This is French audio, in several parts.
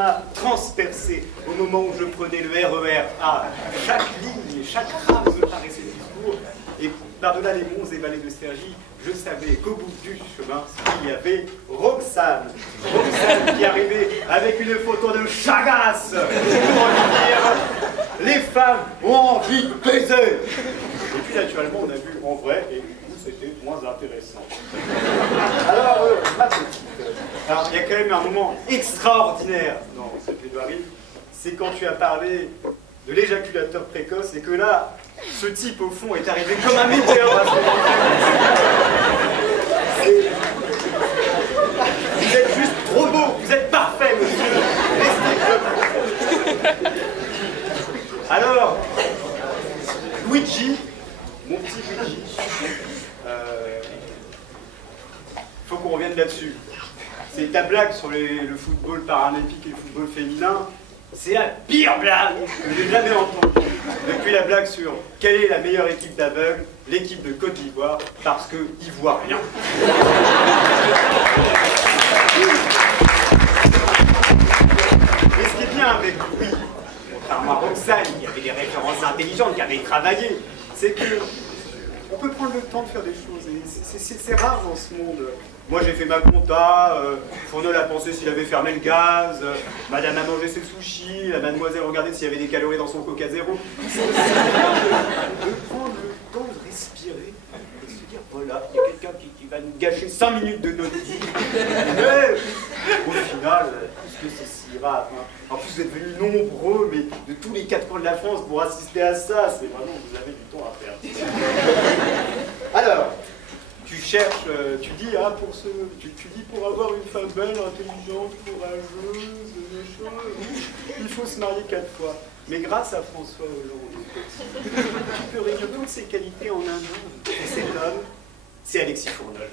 m'a transpercé au moment où je prenais le RER A. Chaque ligne, chaque rame me paraissait discours. Et par-delà les monts et vallées de Cergy, je savais qu'au bout du chemin, il y avait Roxane. Roxane qui arrivait avec une photo de Chagasse pour lui dire « Les femmes ont envie de baiser !» Et puis naturellement, on a vu en vrai et c'était moins intéressant. Alors, ma petite, alors, il y a quand même un moment extraordinaire dans cette plaidoirie, c'est quand tu as parlé de l'éjaculateur précoce et que là, ce type au fond est arrivé comme un météore à ce moment. Vous êtes juste trop beau, vous êtes parfait, monsieur. Alors, Luigi, mon petit Luigi, faut qu'on revienne là-dessus. C'est ta blague sur le football paralympique et le football féminin. C'est la pire blague que j'ai jamais entendue. Depuis la blague sur quelle est la meilleure équipe d'aveugles, l'équipe de Côte d'Ivoire, parce qu'ils voient rien. Et ce qui est bien avec lui, contrairement à Roxane, qui avait des références intelligentes, qui avait travaillé, c'est que on peut prendre le temps de faire des choses. Et c'est rare dans ce monde. Moi j'ai fait ma compta, Fournol a pensé s'il avait fermé le gaz, madame a mangé ses sushis, la mademoiselle regardait s'il y avait des calories dans son coca zéro. C'est de prendre le temps de respirer et de se dire voilà, il y a quelqu'un qui va nous gâcher 5 minutes de notre vie. Mais au final, puisque c'est si rare, hein. En plus vous êtes venus nombreux, mais de tous les 4 coins de la France pour assister à ça, c'est vraiment, vous avez du temps à faire. Alors, tu cherches, tu dis, ah, tu dis pour avoir une femme belle, intelligente, courageuse, machin, il faut se marier 4 fois. Mais grâce à François Hollande, tu peux réunir toutes ces qualités en un homme. Et cet homme, c'est Alexis Fournol.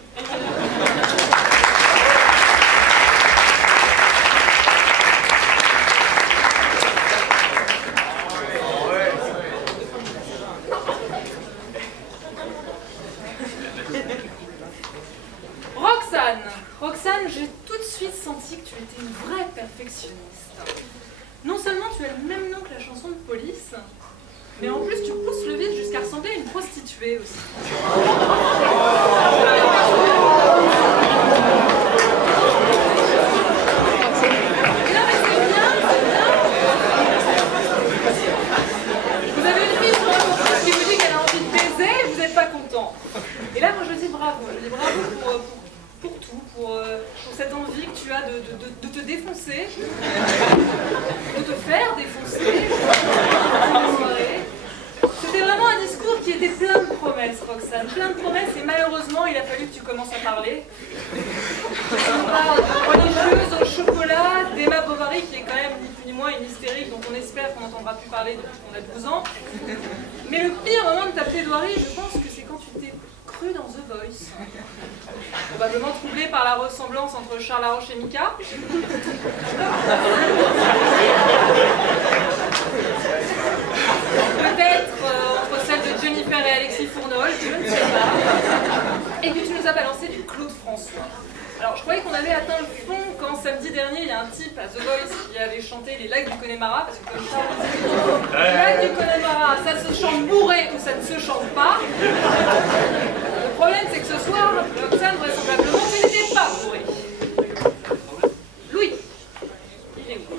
Roxane, j'ai tout de suite senti que tu étais une vraie perfectionniste. Non seulement tu as le même nom que la chanson de Police, mais en plus tu pousses le vide jusqu'à ressembler à une prostituée aussi. Non mais c'est bien. Vous avez une fille sur la chanteuse qui vous dit qu'elle a envie de baiser et vous n'êtes pas content. Et là moi je dis bravo, pour tout, pour cette envie que tu as de te défoncer, de te faire défoncer, C'était vraiment un discours qui était plein de promesses, Roxane, plein de promesses, et malheureusement il a fallu que tu commences à parler. On parle de religieuse au chocolat, d'Emma Bovary qui est quand même ni plus ni moins une hystérique dont on espère qu'on n'entendra plus parler depuis qu'on a 12 ans. Mais le pire moment de ta plaidoirie, je pense que c'est quand tu t'es cru dans The Voice. Probablement troublé par la ressemblance entre Charles Laroche et Mika. Peut-être entre celle de Jennifer et Alexis Fournol, je ne sais pas. Et que tu nous as balancé du Claude François. Alors je croyais qu'on avait atteint le fond quand samedi dernier il y a un type à The Voice qui avait chanté les lacs du Connemara, parce que comme Charles dit, les lacs du Connemara, ça se chante bourré ou ça ne se chante pas. Le problème c'est que ce soir, Roxane vraisemblablement tu n'étais pas bourré. Louis, il est où?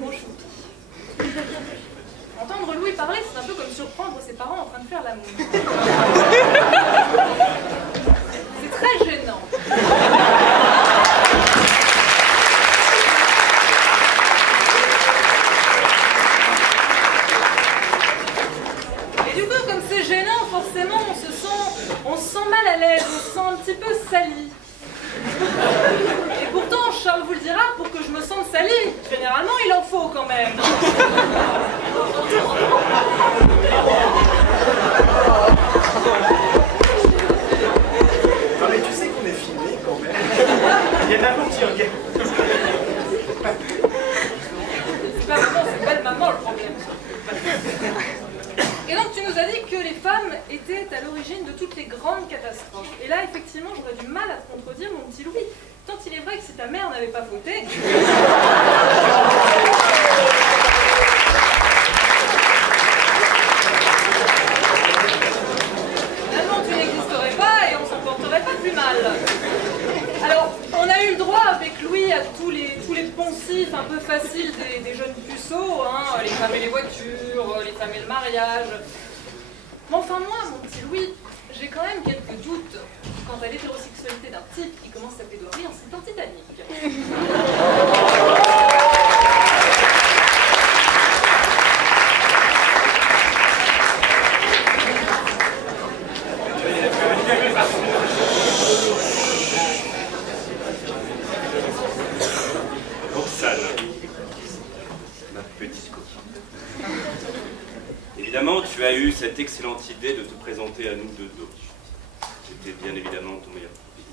Mon choupi. Entendre Louis parler, c'est un peu comme surprendre ses parents en train de faire l'amour. C'est très gênant. Et du coup, comme c'est gênant, forcément, on se sent mal à l'aise, on se sent un petit peu sali. Et pourtant, Charles vous le dira, pour que je me sente sali, généralement, il en faut quand même. Non mais tu sais qu'on est filmé quand même. Il y a maman qui regarde. C'est pas maman, c'est pas de maman le problème. Et donc tu nous as dit que les femmes étaient à l'origine de toutes les grandes catastrophes. Et là, effectivement, j'aurais du mal à te contredire, mon petit Louis. Tant il est vrai que si ta mère n'avait pas fauté... poncifs un peu faciles des jeunes puceaux, hein, les femmes et les voitures, les femmes et le mariage. Mais enfin moi, mon petit Louis, j'ai quand même quelques doutes quant à l'hétérosexualité d'un type qui commence sa plaidoirie en citant Titanic. Roxane, ma petite coquine. Évidemment, tu as eu cette excellente idée de te présenter à nous de dos. C'était bien évidemment ton meilleur profil.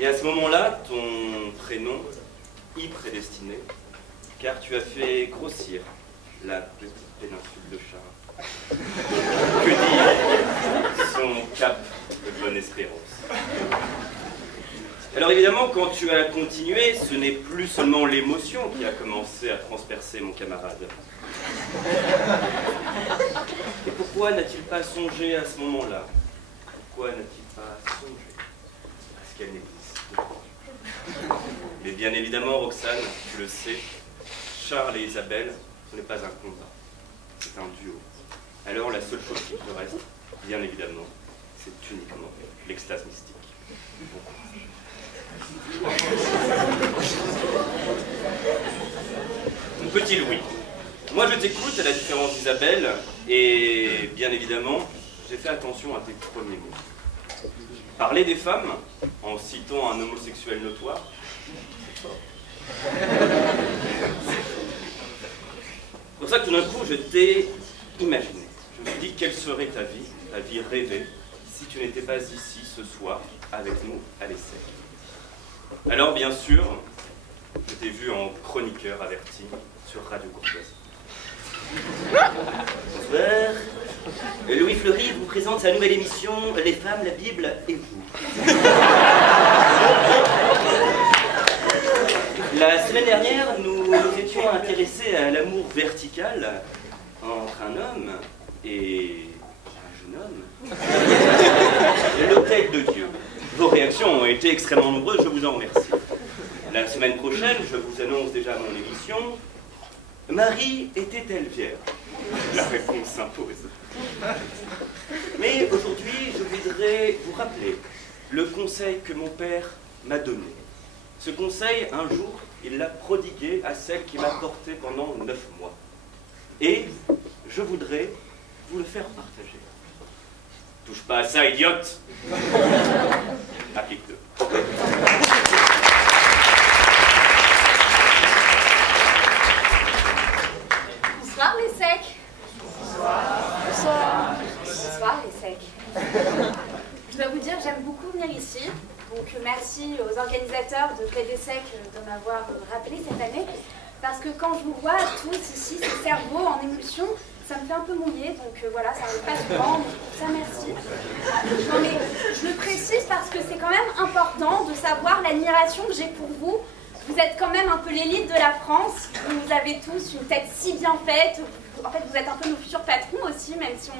Et à ce moment-là, ton prénom y prédestiné, car tu as fait grossir la petite péninsule de Chara. Que dire, son cap de bonne espérance. Alors évidemment, quand tu as continué, ce n'est plus seulement l'émotion qui a commencé à transpercer mon camarade. Et pourquoi n'a-t-il pas songé à ce moment-là? Pourquoi n'a-t-il pas songé? Parce qu'elle n'existe pas. Mais bien évidemment, Roxane, tu le sais, Charles et Isabelle, ce n'est pas un combat, c'est un duo. Alors la seule chose qui te reste, bien évidemment, c'est uniquement l'extase mystique. Bon courage. Mon petit Louis, moi je t'écoute à la différence d'Isabelle, et bien évidemment, j'ai fait attention à tes premiers mots. Parler des femmes, en citant un homosexuel notoire, c'est fort. C'est pour ça que tout d'un coup, je t'ai imaginé. Je me suis dit, quelle serait ta vie rêvée, si tu n'étais pas ici ce soir, avec nous, à l'essai. Alors, bien sûr, je t'ai vu en chroniqueur averti sur Radio Courtoisie. Bonsoir. Louis Fleury vous présente sa nouvelle émission « Les femmes, la Bible et vous ». La semaine dernière, nous nous étions intéressés à l'amour vertical entre un homme et un jeune homme. L'hôtel de Dieu. Vos réactions ont été extrêmement nombreuses, je vous en remercie. La semaine prochaine, je vous annonce déjà mon émission. Marie était-elle vierge? La réponse s'impose. Mais aujourd'hui, je voudrais vous rappeler le conseil que mon père m'a donné. Ce conseil, un jour, il l'a prodigué à celle qui m'a porté pendant 9 mois. Et je voudrais vous le faire partager. Touche pas à ça, idiote. Applique-le. Bonsoir les secs. Bonsoir. Bonsoir les secs. Je dois vous dire que j'aime beaucoup venir ici. Donc merci aux organisateurs de Play des Secs de m'avoir rappelé cette année. Parce que quand je vous vois tous ici, ce cerveau en émulsion, ça me fait un peu mouiller. Donc voilà, ça n'arrive pas souvent. Donc pour ça, merci. Non mais je le précise parce que c'est quand même important de savoir l'admiration que j'ai pour vous. Vous êtes quand même un peu l'élite de la France. Vous avez tous une tête si bien faite. En fait, vous êtes un peu nos futurs patrons aussi, même si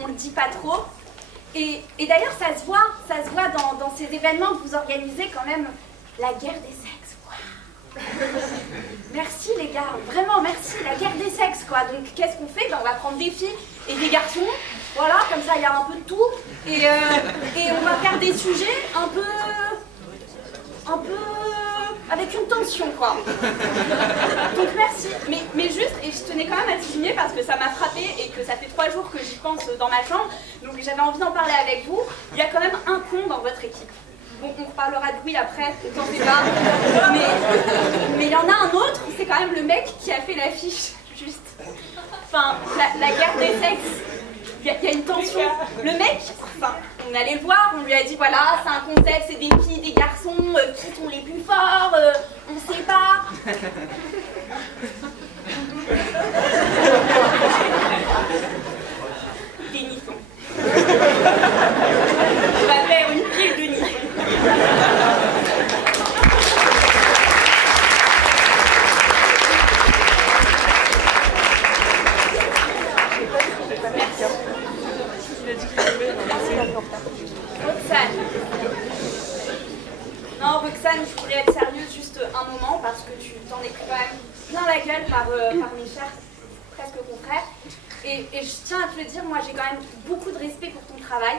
on le dit pas trop. Et d'ailleurs, ça se voit dans ces événements que vous organisez quand même. La guerre des sexes, wow. Merci les gars, vraiment merci, la guerre des sexes quoi. Donc qu'est-ce qu'on fait? Ben, on va prendre des filles et des garçons, voilà, comme ça il y a un peu de tout. Et on va faire des sujets un peu avec une tension quoi. Donc merci, mais juste, et je tenais quand même à souligner parce que ça m'a frappé et que ça fait 3 jours que j'y pense dans ma chambre, donc j'avais envie d'en parler avec vous. Il y a quand même un con dans votre équipe. Bon, on reparlera de Louis après, t'en fais pas. Mais il y en a un autre, c'est quand même le mec qui a fait l'affiche, juste. Enfin, la guerre des sexes. Il y a une tension. Le mec, enfin, on allait le voir, on lui a dit voilà, c'est un concept, c'est des filles, des garçons, qui sont les plus forts, on sait pas. Des niffons. On va faire une pile de niffons. Roxane. Non, Roxane, je voulais être sérieuse juste la gueule par mes chers presque confrères. Et je tiens à te le dire, moi j'ai quand même beaucoup de respect pour ton travail.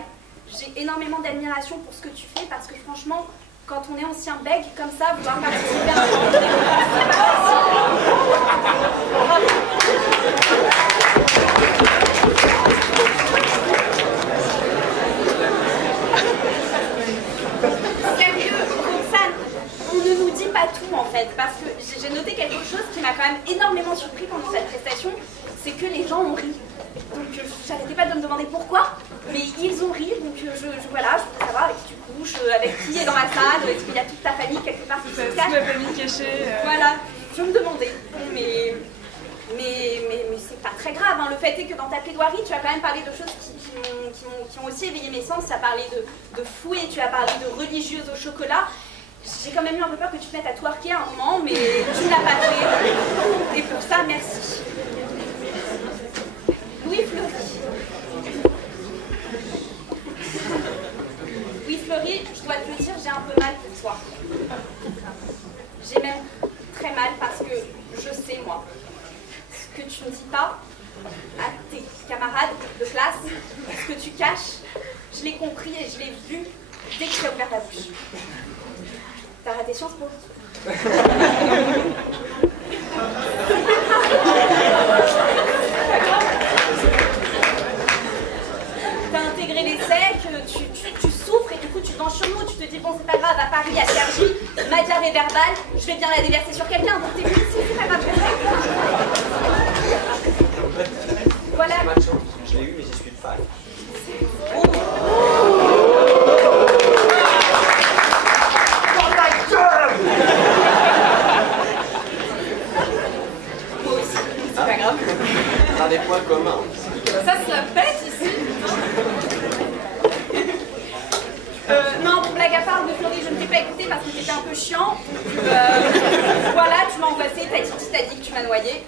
J'ai énormément d'admiration pour ce que tu fais parce que franchement, quand on est ancien bègue comme ça, vouloir participer à un concours d'éloquence, c'est pas facile. Sérieux, Roxane, on ne nous dit pas tout en fait, parce que j'ai noté quelque chose qui m'a quand même énormément surpris pendant cette prestation, c'est que les gens ont ri. Donc j'arrêtais pas de me demander pourquoi, mais ils ont ri, donc voilà, je voulais savoir avec qui tu couches, avec qui est dans la salle, est-ce qu'il y a toute ta famille quelque part qui se cache. Ma famille cachée. Voilà, je me demandais, mais c'est pas très grave, hein. Le fait est que dans ta plaidoirie, tu as quand même parlé de choses qui ont aussi éveillé mes sens. Tu as parlé de fouet, tu as parlé de religieuse au chocolat. J'ai quand même eu un peu peur que tu te mettes à twerker à un moment, mais tu ne l'as pas fait. Et pour ça, merci. Louis Fleury. Oui, Fleury, je dois te le dire, j'ai un peu mal pour toi. J'ai même très mal parce que je sais, moi, ce que tu ne dis pas à tes camarades de classe, ce que tu caches, je l'ai compris et je l'ai vu dès que tu as ouvert ta bouche. T'as raté Sciences Po. T'as intégré les secs, tu souffres et du coup tu te venges sur nous, tu te dis bon c'est pas grave, à Paris, à Sergi, ma diarrhée verbale, je vais bien la déverser sur quelqu'un, donc t'es venu ici, c'est pas grave. Voilà. Je l'ai eu mais j'y suis fan. C'est pas grave. On a des points communs. Ça se la pète ici. Non, blague à part, de Fleury, je ne t'ai pas écouté parce que t'étais un peu chiant. Voilà, tu m'as angoissé, t'as dit que tu m'as noyé.